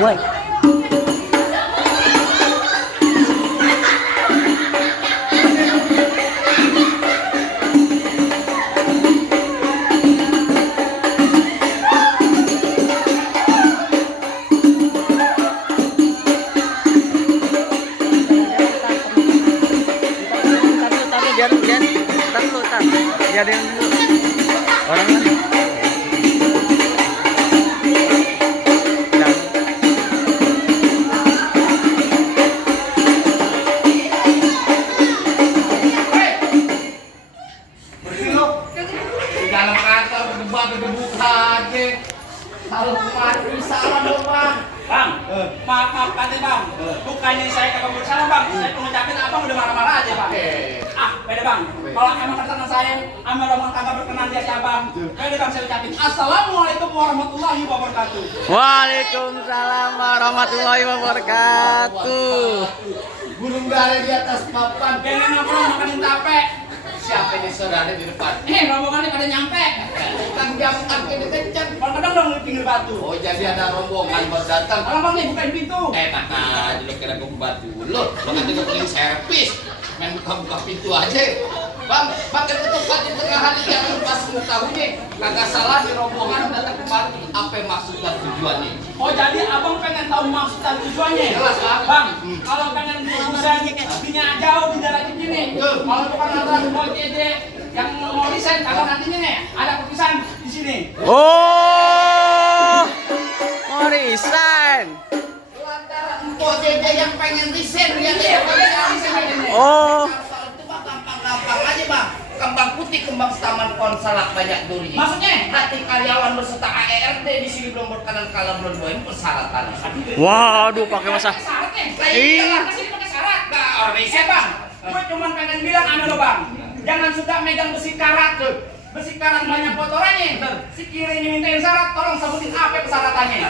Mulai. Biar ada yang orang lain. Dalam kantor berdebat aja. Kalau kemarin salah dong bang. Bang, maaf kali bang. Bukannya saya kagak bersalah bang. Saya pengucapin abang udah marah-marah aja bang. Beda bang. Kalau emang kata saya, sama rombongan kagak berkenan di hati abang. Beda bang saya ucapin. Assalamualaikum warahmatullahi wabarakatuh. Waalaikumsalam warahmatullahi wabarakatuh. Burung dara di atas papan. Pengen nongkrong makanin tape. Siapa ini saudara di depan? Rombongannya pada nyampe. Kan jam kaki kencang. Kadang dong di pinggir batu. Oh jadi ada rombongan baru datang. Kalau bang nih bukain pintu. Enak aja lo kira gue batu lo. Lo kan juga paling servis. Main buka-buka pintu aja. Bang, makan ketupat di tengah hari yang pas mengetahuinya. Kagak salah di rombongan datang kemari. Apa maksud dan tujuannya? Oh jadi abang pengen tahu maksud dan tujuannya? Jelas bang. Bang, kalau pengen urusan artinya jauh di daerah sini. Kalau bukan antara dua JJ yang mau resign, kalau nantinya nih ada keputusan di sini. Oh, mau resign. Lantaran Mpok Dede yang pengen resign ya dia pengen resign. Oh. Soal itu mah gampang-gampang aja bang. Kembang putih, kembang taman konsalak banyak duri. Maksudnya? Hati karyawan berserta AERD di sini belum berkenan kalau belum doain persyaratan. Waduh, pakai masa. Syaratnya? Iya. Kesini pakai syarat. Nah, orang resign Bang, gue cuma pengen bilang anu lo bang. Jangan suka megang besi karat tuh. Besi karat banyak kotorannya. Sekiranya mintain syarat, tolong sebutin apa persyaratannya.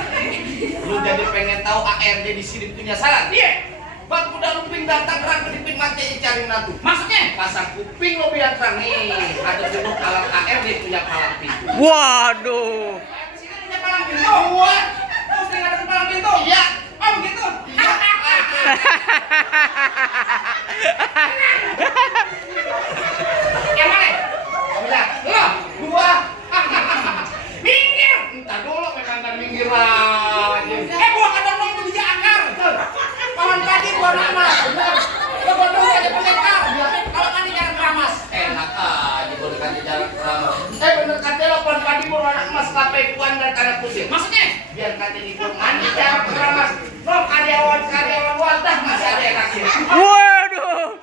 Lu jadi pengen tahu ARD di sini punya syarat? Iya. Bang udah luping datang kan kedipin mati cari natu. Maksudnya? Pasang kuping lo biar terang nih. Ada jemur alat ARD punya palang pintu. Waduh. Sini punya palang pintu. Wah. Terus tinggal ada palang pintu. Iya. Oh begitu. Yang mana? Udah, lo, gua. Minggir. Entar dulu memang kan minggir aja. Gua kadang mau tuh biji akar. Pohon padi gua ramas. Gua bodoh aja pendekar. Kalau kan di jalan keramas. Enak aja boleh kan di jalan keramas. Bener kata lo pohon padi mau anak emas kape puan dan karena kusir. Maksudnya? Biar kata di kurungan di jalan keramas. Lo karyawan wadah masih ada yang kasih. Waduh.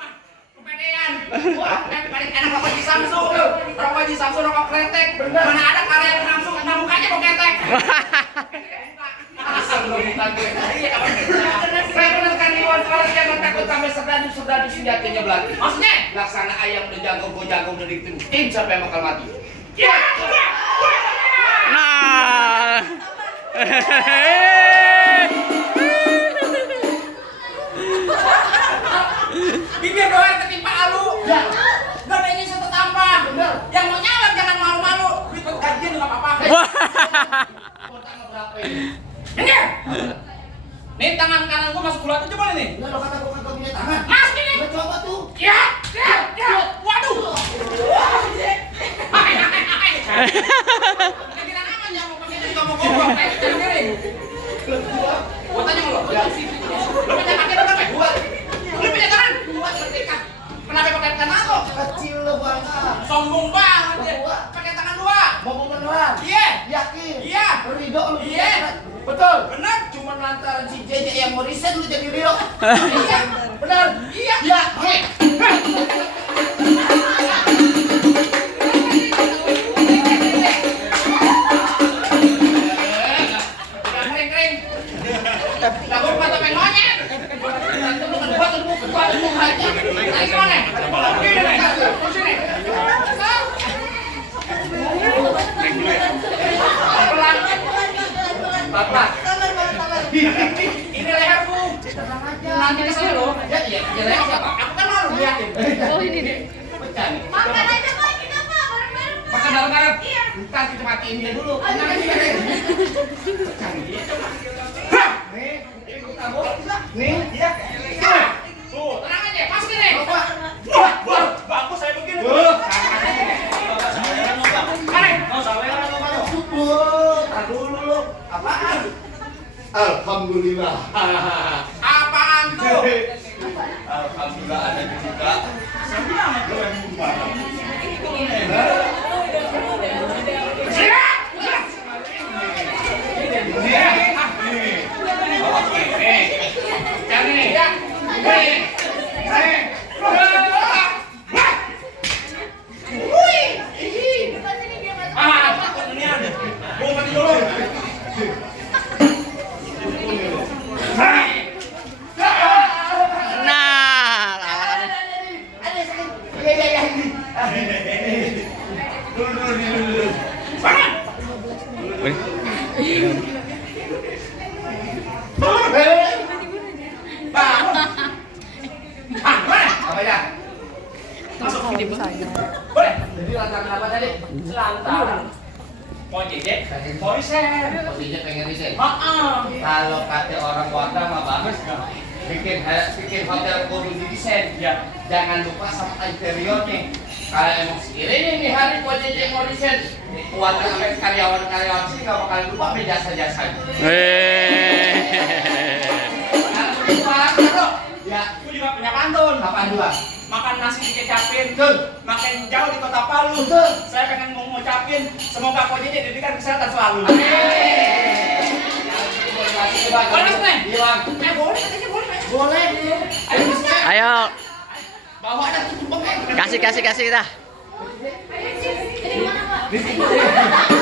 Kepedean. Wah, paling enak rokok di Samsung. Rokok di Samsung rokok kretek. Mana ada karyawan Samsung kena mukanya kok ketek. Asal lo bukan gue. Iya, kapan Saya bener kan Iwan kalau jangan takut sampai serdadu senjatanya belakang. Maksudnya? Laksana ayam udah jago, gue jago udah ditentuin siapa yang bakal mati. Ya. Nah. Bibir doang ketimpa alu. Ya. Dadanya satu tampang. Bener. Yang mau nyalak jangan malu-malu. Ikut kajian nggak apa-apa. Pertama berapa ini? Ini. Nih tangan kanan gua masuk bulat aja boleh nih. Udah lo kata gue kagak punya tangan. Mas ini. Lo coba tuh. Ya. Waduh. Kira aman ya mau pakai juga mau ngomong kayak gini. Gua tanya sama lo. Ya. Lo punya kaki berapa? Dua. Lo punya tangan? Dua merdeka. Kenapa pakai tangan lo? Kecil lo bangga. Sombong banget ya. Dua. Pakai tangan dua. Mau beneran? Iya. Yakin? Iya. Ridho lu? Iya. Betul. Benar. Cuma lantaran si JJ yang mau resign lu jadi Ridho. Iya. Benar? Iya. Iya. Hei. Udah kering-kering. Lah gua bukan topeng monyet. Berantem lu kedua aja. Naik kemana? Sini nih. Sini. Pelan. Bapak. Ini leherku. Nanti kesini loh. Ya iya, ya leher siapa? Aku kan malu liatin. Oh ini deh. Pecah nih. Makan aja Pak, kita Pak, bareng-bareng. Makan bareng-bareng. Iya. Ntar kita matiin dia dulu. Aduh. Pecah nih. Hah, nih. Nih, Iya. Tuh, tenang aja, masukin nih. coba. Wah, bagus saya begini. Tar dulu lu. Apaan? Alhamdulillah. Apaan tuh? Alhamdulillah ada juga. Saya bilang itu yang barang. Nah, Apa ya? Masuk sini, Bang. Saya. Boleh. Jadi lantaran apa tadi? Lantaran. Mau jejek? Mau riset. Posisinya pengen riset. Heeh. Kalau kata orang kota mah bagus, bikin hotel kudu didesain. Ya. Jangan lupa sama interiornya. Kalau emang sekiranya nih hari gua jejek mau desain, kuat sampai karyawan-karyawan sih nggak bakal lupa beli jasa-jasanya. Kalau begitu taruh. Ya, Aku juga punya pantun. apaan dua? Makan nasi dikecapin, Betul. makin jauh di kota Palu. Betul. Saya pengen mau ngucapin, semoga Ko Jejek diberikan kesehatan selalu. Boleh Mas Nen? Bilang, Boleh, katanya boleh. Mas. boleh. Ayo Mas Nen. ayo Bawa ada tutup pemain. kasih dah. Ini mana, Pak?